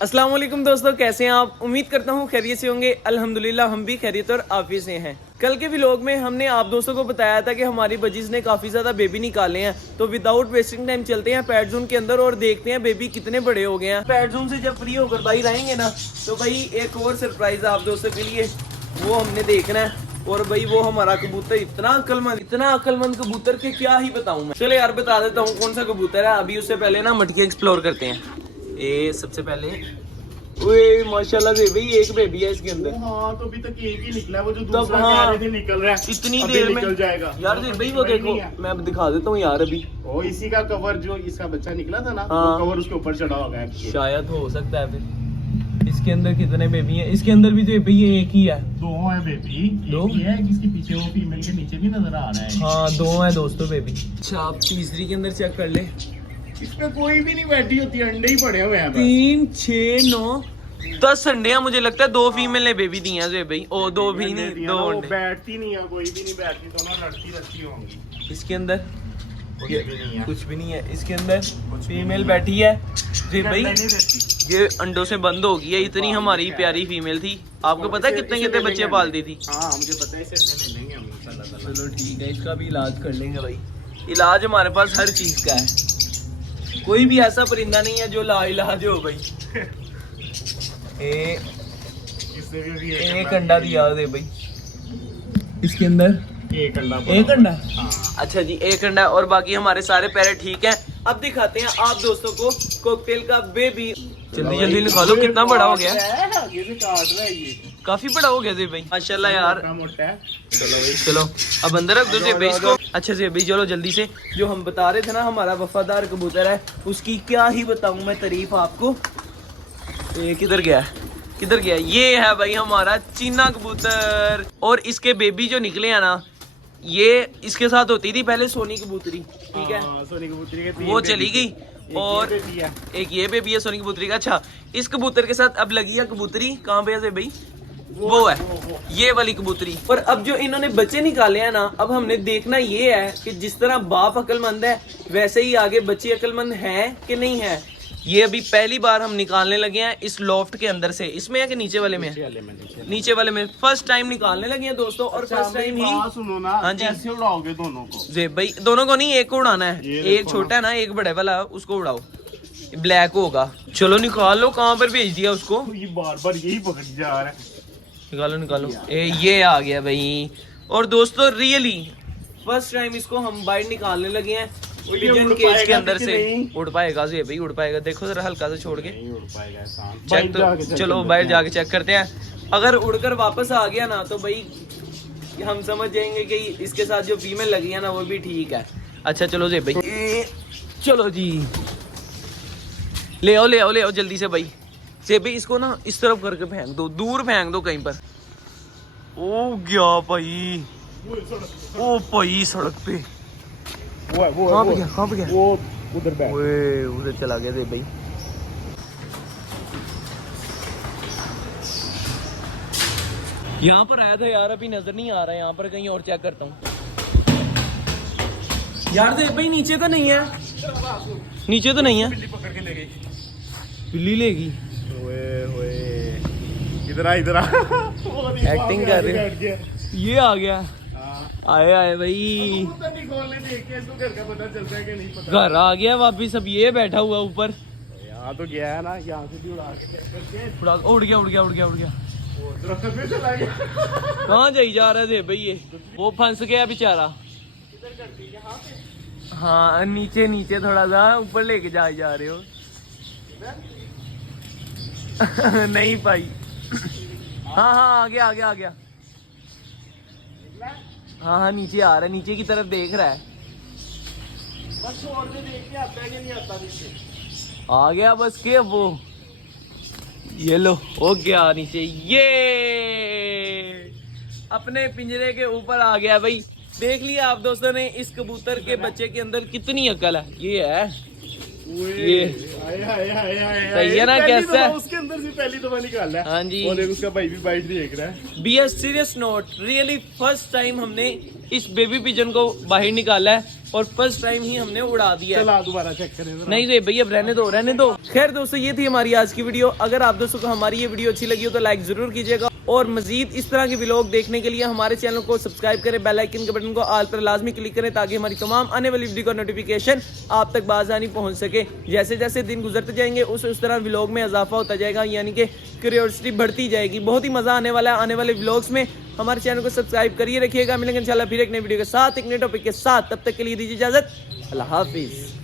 अस्सलाम वालेकुम दोस्तों, कैसे हैं आप? उम्मीद करता हूँ खैरियत से होंगे। अल्हम्दुलिल्लाह हम भी खैरियत और आफियत से हैं। कल के व्लॉग में हमने आप दोस्तों को बताया था कि हमारी बजीज ने काफ़ी ज़्यादा बेबी निकाले हैं, तो विदाउट वेस्टिंग टाइम चलते हैं पैट जोन के अंदर और देखते हैं बेबी कितने बड़े हो गए हैं। पैट जोन से जब फ्री होकर बाहर आएंगे ना, तो भाई एक और सरप्राइज आप दोस्तों के लिए वो हमने देखना है। और भाई वो हमारा कबूतर इतना अक्लमंद कबूतर के क्या ही बताऊं मैं। चले यार बता देता हूँ कौन सा कबूतर है। अभी उससे पहले ना मटकी एक्सप्लोर करते हैं। ये सबसे पहले ओए माशाल्लाह से भाई एक बेबी है इसके अंदर। हाँ तो अभी तक एक ही निकला है, वो जो तब दूसरा हाँ, कह रहे थे निकल रहा है इतनी अभी देर में निकल जाएगा यार दे भाई वो देखो मैं अब दिखा देता हूँ यार। अभी ओ इसी का कवर जो इसका बच्चा निकला था ना, हाँ। वो कवर उसके ऊपर चढ़ा होगा है। शायद हो सकता है। फिर इसके अंदर कितने बेबी हैं? इसके अंदर भी तो भैया एक ही है। दो है बेबी, दो एक ही है जिसके पीछे वो फीमेल के नीचे भी नजर आ रहा है। हाँ दो है दोस्तों बेबी। अच्छा आप तीसरी के अंदर चेक कर ले। इसमें कोई भी नहीं बैठी होती, अंडे ही पड़े हुए हैं बस। 3 6 9 10 अंडे हैं। मुझे लगता है 2 फीमेल ने बेबी दी हैं भाई। ओ 2 भी अंडे नहीं, दिए 2 ना, वो अंडे। बैठती नहीं है, कोई भी नहीं बैठती, दोनों लड़ती रहती होंगी। इसके अंदर कुछ भी नहीं है, कुछ भी नहीं है। इसके अंदर फीमेल बैठी है जी भाई। अंडे नहीं देती। ये अंडों से बंद हो गई है। इतनी हमारी प्यारी फीमेल थी। आपको पता है कितने कितने बच्चे पालती थी? हाँ मुझे पता है, इसे अंडे ले लेंगे हम इंशाल्लाह। चलो ठीक है, इसका भी इलाज कर लेंगे भाई। इलाज हमारे पास हर चीज का है। कोई भी ऐसा परिंदा नहीं है जो लाइलाज हो भाई। इससे भी एक अंडा दिया दे भाई इसके अंदर। एक अंडा, एक अंडा। हाँ। अच्छा जी एक अंडा। और बाकी हमारे सारे पैरे ठीक हैं। अब दिखाते हैं आप दोस्तों को कॉकटेल का बेबी। जल्दी जल्दी निकालो, कितना बड़ा हो गया। ये भी काट रहा है ये, काफी बड़ा हो गया जी भाई माशाल्लाह यार। मोटा है। चलो अब अंदर रख दो जेबी इसको। अच्छा जेबी चलो जल्दी से। जो हम बता रहे थे ना हमारा वफादार कबूतर है, उसकी क्या ही बताऊं मैं तारीफ आपको। ये किधर गया ये है भाई हमारा चीना कबूतर। और इसके बेबी जो निकले हैं ना, ये इसके साथ होती थी पहले सोनी कबूतरी, ठीक है। सोनी कबूतरी के वो चली गई और एक ये बेबी है सोनी कबूतरी का। अच्छा इस कबूतर के साथ अब लगी है कबूतरी। कहाँ पे है भाई? वो है ये वाली कबूतरी। और अब जो इन्होंने बच्चे निकाले हैं ना, अब हमने देखना ये है कि जिस तरह बाप अक्लमंद है वैसे ही आगे बच्चे अक्लमंद हैं कि नहीं है। ये अभी पहली बार हम निकालने लगे हैं इस लॉफ्ट के अंदर से। इसमें है कि नीचे वाले में? नीचे वाले में फर्स्ट टाइम निकालने लगे हैं दोस्तों। और फर्स्ट टाइम ही सुनो ना, हाँ जी। कैसे उड़ाओगे दोनों को? जी भाई दोनों को नहीं, एक को उड़ाना है। एक छोटा है ना, एक बड़े वाला, उसको उड़ाओ। ब्लैक होगा। चलो निकाल लो। कहाँ पर भेज दिया उसको? ये बार बार यही पकड़ जा रहा है। निकालो। ये आ गया भाई। और दोस्तों रियली फर्स्ट टाइम इसको हम बाहर निकालने लगे हैं पिजन केज के अंदर से। उड़ पाएगा जी भाई, उड़ पाएगा। देखो जरा हल्का से छोड़ के नहीं उड़ पाएगा ऐसा। चेक तो चलो बाहर जाके चेक करते हैं। अगर उड़कर वापस आ गया ना तो भाई हम समझ जाएंगे कि इसके साथ जो फीमेल लगी है ना वो भी ठीक है। अच्छा चलो जी भाई, चलो जी ले आओ जल्दी से भाई। से भाई इसको ना इस तरफ करके फेंक दो, दूर फेंक दो कहीं पर। ओ गया भाई, ओ भाई सड़क पे। कहाँ पे गया? वो उधर बैठ। ओए उधर चला गया दे भाई। यहाँ पर आया था यार, अभी नजर नहीं आ रहा है। यहाँ पर कहीं और चेक करता हूँ यार। दे भाई नीचे तो नहीं है, नीचे तो नहीं है। बिल्ली पकड़ के ले गई। बिल्ली लेगी। इधर आ एक्टिंग कर रहे हो। ये आ गया। आए भाई, घर का पता चलता है कि नहीं पता। घर आ गया वापिस। अब ये बैठा हुआ ऊपर। यहाँ तो गया है ना, यहाँ से भी उड़ गया। चला गया। कहाँ जाई जा रहा है भाई? ये वो फंस गया बेचारा। हाँ नीचे थोड़ा सा ऊपर लेके जा रहे हो। नहीं पाई। हाँ आ गया। हाँ नीचे आ रहा है, नीचे की तरफ देख रहा है। बस छोड़ दे, देख के आता है कि नहीं आता नीचे। आ गया बस के वो। ये लो हो गया नीचे। ये अपने पिंजरे के ऊपर आ गया भाई। देख लिया आप दोस्तों ने इस कबूतर के बच्चे के अंदर कितनी अकल है। ये है ये सही है ना? कैसा है? उसके अंदर से पहली दफा निकाला है। हाँ जी। और उसका भाई भी बाइट देख रहा है। Be a serious note, really first time हमने इस बेबी पिजन को बाहर निकाला है। और फर्स्ट टाइम ही हमने उड़ा दिया है। चला दोबारा चेक करें जरा। नहीं रे भैया, रहने दो रहने दो। खैर दोस्तों, ये थी हमारी आज की वीडियो। अगर आप दोस्तों को हमारी ये वीडियो अच्छी लगी हो तो लाइक जरूर कीजिएगा, और मजीद इस तरह के व्लॉग देखने के लिए हमारे चैनल को सब्सक्राइब करें, बेल आइकन के बटन को ऑल पर लाजमी क्लिक करें, ताकि हमारी तमाम आने वाली वीडियो का नोटिफिकेशन आप तक बासानी पहुंच सके। जैसे जैसे दिन गुजरते जाएंगे उस तरह व्लॉग में इजाफा होता जाएगा, यानी कि क्यूरियोसिटी बढ़ती जाएगी। बहुत ही मजा आने वाला है आने वाले व्लॉग्स में। हमारे चैनल को सब्सक्राइब करिए रखिएगा। मिलेंगे इंशाल्लाह फिर एक नई वीडियो के साथ, एक नए टॉपिक के साथ। तब तक के लिए दीजिए इजाजत। अल्लाह हाफिज।